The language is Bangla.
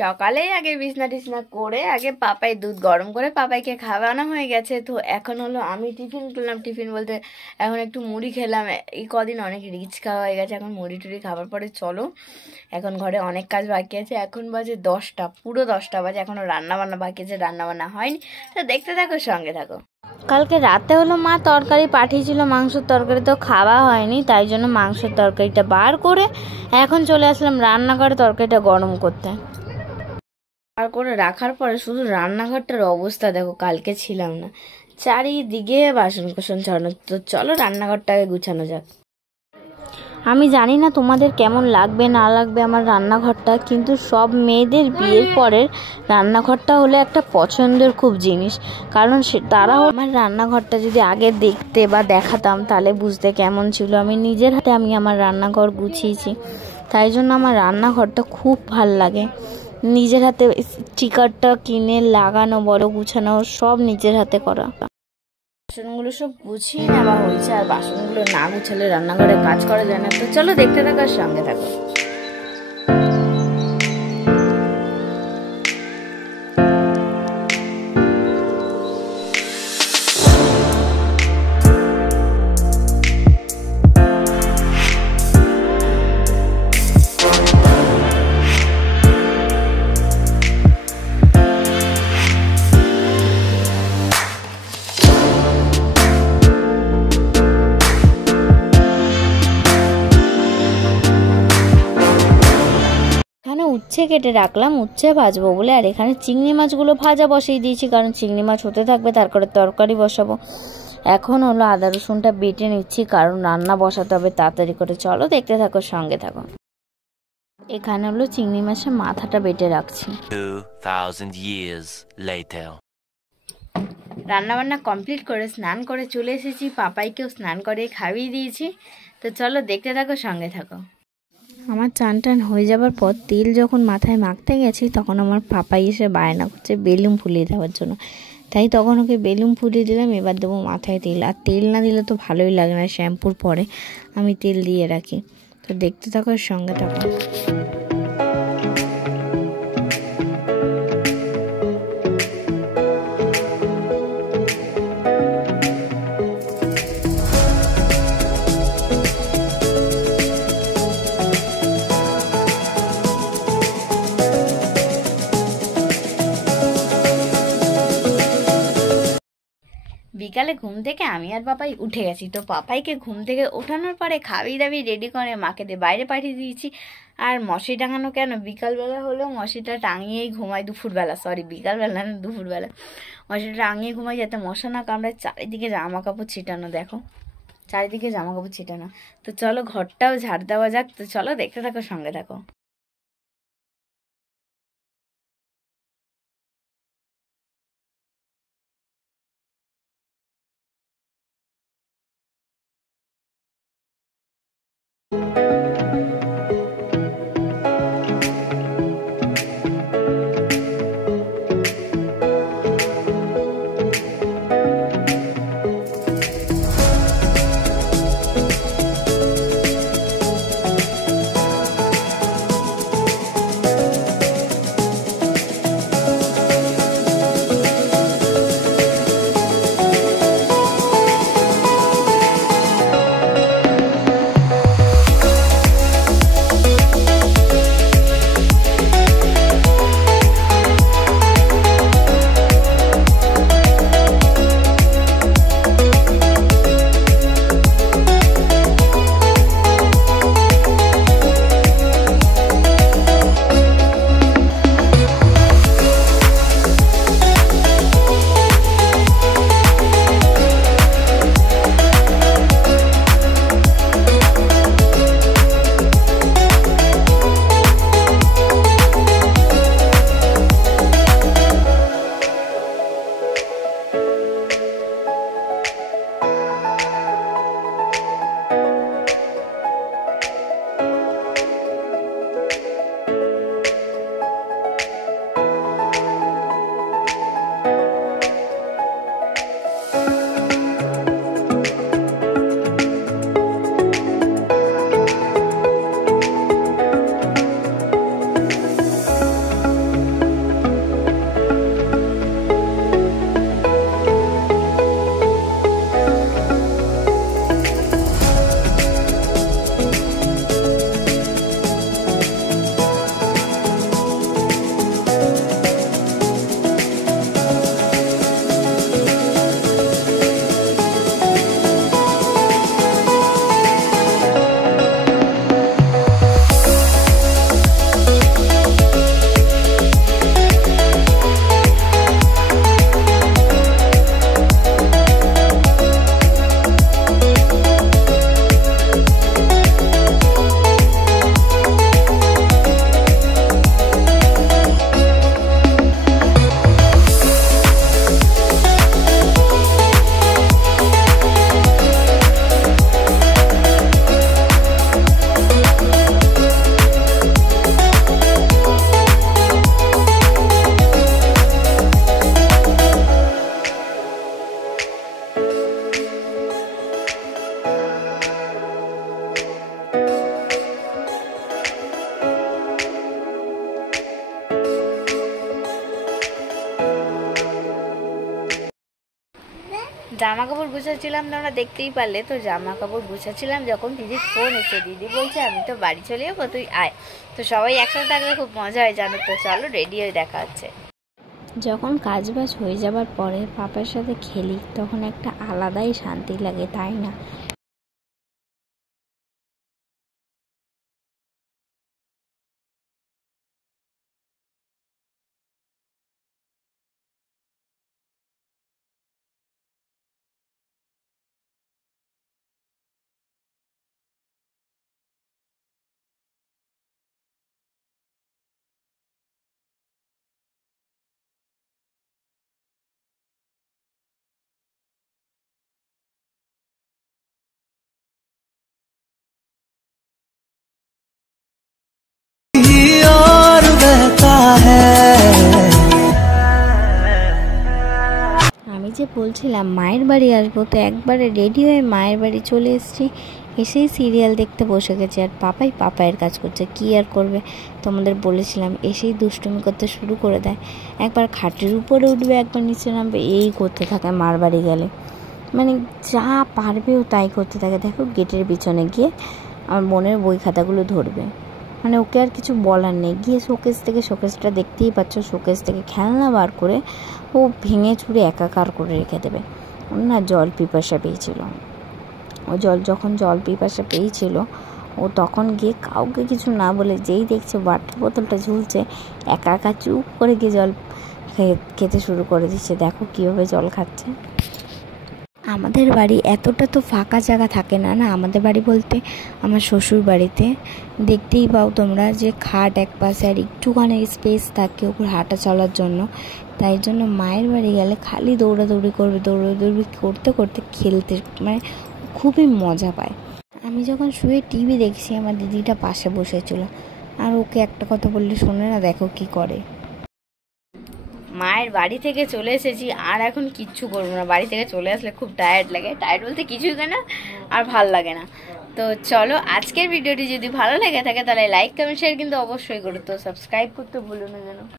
সকালেই আগে বিছনা টিছনা করে আগে পাপাই দুধ গরম করে পাপাইকে খাওয়ানো হয়ে গেছে। তো এখন হলো আমি টিফিন করলাম, টিফিন বলতে এখন একটু মুড়ি খেলাম। এই কদিন অনেক রিচ খাওয়া হয়ে গেছে, এখন মুড়ি টুড়ি খাবার পরে চলো এখন ঘরে অনেক কাজ বাকি আছে। এখন বাজে 10টা, পুরো 10টা বাজে, এখনও রান্নাবান্না বাকি আছে, রান্নাবান্না হয়নি। তো দেখতে থাকো, সঙ্গে থাকো। কালকে রাতে হলো মা তরকারি পাঠিয়েছিল, মাংসের তরকারি, তো খাওয়া হয়নি, তাই জন্য মাংসের তরকারিটা বার করে এখন চলে আসলাম রান্নাঘরে তরকারিটা গরম করতে। বার করে রাখার পরে শুধু রান্নাঘরটার অবস্থা দেখো, কালকে ছিলাম না, চারিদিকে বাসন কোসন ছড়ানো। তো চলো রান্নাঘরটাকে গুছানো যাক। আমি জানি না তোমাদের কেমন লাগবে না লাগবে আমার রান্নাঘরটা, কিন্তু সব মেয়েদের বিয়ের পরের রান্নাঘরটা হলো একটা পছন্দের খুব জিনিস। কারণ তারাও আমার রান্নাঘরটা যদি আগে দেখতে বা দেখাতাম তাহলে বুঝতে কেমন ছিল। আমি নিজের হাতে আমি আমার রান্নাঘর গুছিয়েছি, তাই জন্য আমার রান্নাঘরটা খুব ভাল লাগে। নিজের হাতে স্টিকারটা কিনে লাগানো, বড় গুছানো, সব নিজের হাতে করা। বাসনগুলো সব গুছিয়ে নেওয়া হয়েছে, আর বাসনগুলো না গুছালে রান্নাঘরে কাজ করা যায় না। তো চলো দেখতে থাকার সঙ্গে থাকো। উচ্ছে কেটে রাখলাম, উচ্ছে ভাজবো বলে। আর এখানে চিংড়ি মাছগুলো ভাজা বসিয়ে দিয়েছি, কারণ চিংড়ি মাছ হতে থাকবে, তারপরে তরকারি বসাবো। এখন হলো আদা রসুনটা বেটে নিচ্ছি, কারণ রান্না বসাতে হবে তাড়াতাড়ি করে। চলো দেখতে থাকো, সঙ্গে থাকো। এখানে হলো চিংড়ি মাছের মাথাটা বেটে রাখছি। 2000 years later রান্নাবান্না কমপ্লিট করে স্নান করে চলে এসেছি, পাপাইকেও স্নান করে খাইয়ে দিয়েছি। তো চলো দেখতে থাকো, সঙ্গে থাকো। আমার চান টান হয়ে যাবার পর তেল যখন মাথায় মাখতে গেছি, তখন আমার পাপাই এসে বায়না করছে বেলুন ফুলিয়ে দেওয়ার জন্য। তাই তখন ওকে বেলুন ফুলিয়ে দিলাম। এবার দেবো মাথায় তেল, আর তেল না দিলে তো ভালোই লাগে না, শ্যাম্পুর পরে আমি তেল দিয়ে রাখি। তো দেখতে থাকো, সঙ্গে থাকো। বিকালে ঘুম থেকে আমি আর পাপাই উঠে গেছি। তো পাপাইকে ঘুম থেকে ওঠানোর পরে খাবি দাবি রেডি করে মাকে দিয়ে বাইরে পাঠিয়ে দিয়েছি। আর মশারি টাঙানো কেন, বিকালবেলা হলেও মশারিটা টাঙিয়েই ঘুমাই, দুপুরবেলা, সরি বিকালবেলা না, দুপুরবেলা মশারিটা টাঙিয়ে ঘুমাই, যাতে মশা না কামড়ায়। চারিদিকে জামা কাপড় ছিটানো, দেখো চারিদিকে জামা কাপড় ছিটানো। তো চলো ঘরটাও ঝাড় দেওয়া যাক। তো চলো দেখতে থাকো, সঙ্গে থাকো। জামা কাপড় গুছাচ্ছিলাম, তোমরা দেখতেই পারলে। তো জামা কাপড় গুছাচ্ছিলাম যখন দিদির ফোন এসে, দিদি বলছে আমি তো বাড়ি চলে যাবো, তুই আয়। তো সবাই একসাথে থাকলে খুব মজা হয় জানো তো। চলো রেডি হয়ে দেখা হচ্ছে। যখন কাজ বাজ হয়ে যাবার পরে পাপার সাথে খেলি তখন একটা আলাদাই শান্তি লাগে, তাই না? और बहता है। আমি যে বলছিলাম মায়ের বাড়ি আসবো, তো একবারে রেডি হয়ে মায়ের বাড়ি চলে এসেছি। এসেই সিরিয়াল দেখতে বসে গেছে, আর পাপায়ের কাজ করছে। কি আর করবে, তোমাদের বলেছিলাম এসেই দুষ্টুমি করতে শুরু করে দেয়। একবার খাটের উপরে উঠবে, একবার নিচে নামবে, এই করতে থাকে মার বাড়ি গেলে। মানে যা পারবেও তাই করতে থাকে। দেখো গেটের পিছনে গিয়ে আমার বোনের বই খাতাগুলো ধরবে। মানে ওকে আর কিছু বলার নেই, গিয়ে শোকেসটা দেখতেই পাচ্ছ, শোকেস থেকে খেলনা বার করে ও ভেঙে চুরে একাকার করে রেখে দেবে। ওর না জল পিপাসা পেয়েছিল, ও যখন জল পিপাসা পেয়েছিল ও তখন গিয়ে কাউকে কিছু না বলে, যেই দেখছে ওয়াটার বোতলটা ঝুলছে, একা চুপ করে গিয়ে জল খেতে শুরু করে দিচ্ছে। দেখো কীভাবে জল খাচ্ছে। আমাদের বাড়ি এতটা তো ফাঁকা জায়গা থাকে না, আমাদের বাড়ি বলতে আমার শ্বশুর বাড়িতে দেখতেই পাও তোমরা যে খাট এক পাশে আর একটুখানি স্পেস থাকে ওপর হাঁটা চলার জন্য। তাই জন্য মায়ের বাড়ি গেলে খালি দৌড়াদৌড়ি করবে, দৌড়াদৌড়ি করতে করতে খেলতে মানে খুবই মজা পায়। আমি যখন শুয়ে টিভি দেখছি আমার দিদিটা পাশে বসেছিল, আর ওকে একটা কথা বললে শোনে না, দেখো কি করে। মায়ের বাড়ি থেকে চলে এসেছি, আর এখন কিচ্ছু করবো না। বাড়ি থেকে চলে আসলে খুব টায়ার্ড লাগে, টায়ার্ড বলতে কিছুই না, আর ভাল লাগে না। তো চলো আজকের ভিডিওটি যদি ভালো লেগে থাকে তাহলে লাইক কমেন্ট শেয়ার কিন্তু অবশ্যই করো। তো সাবস্ক্রাইব করতে ভুলো না যেন।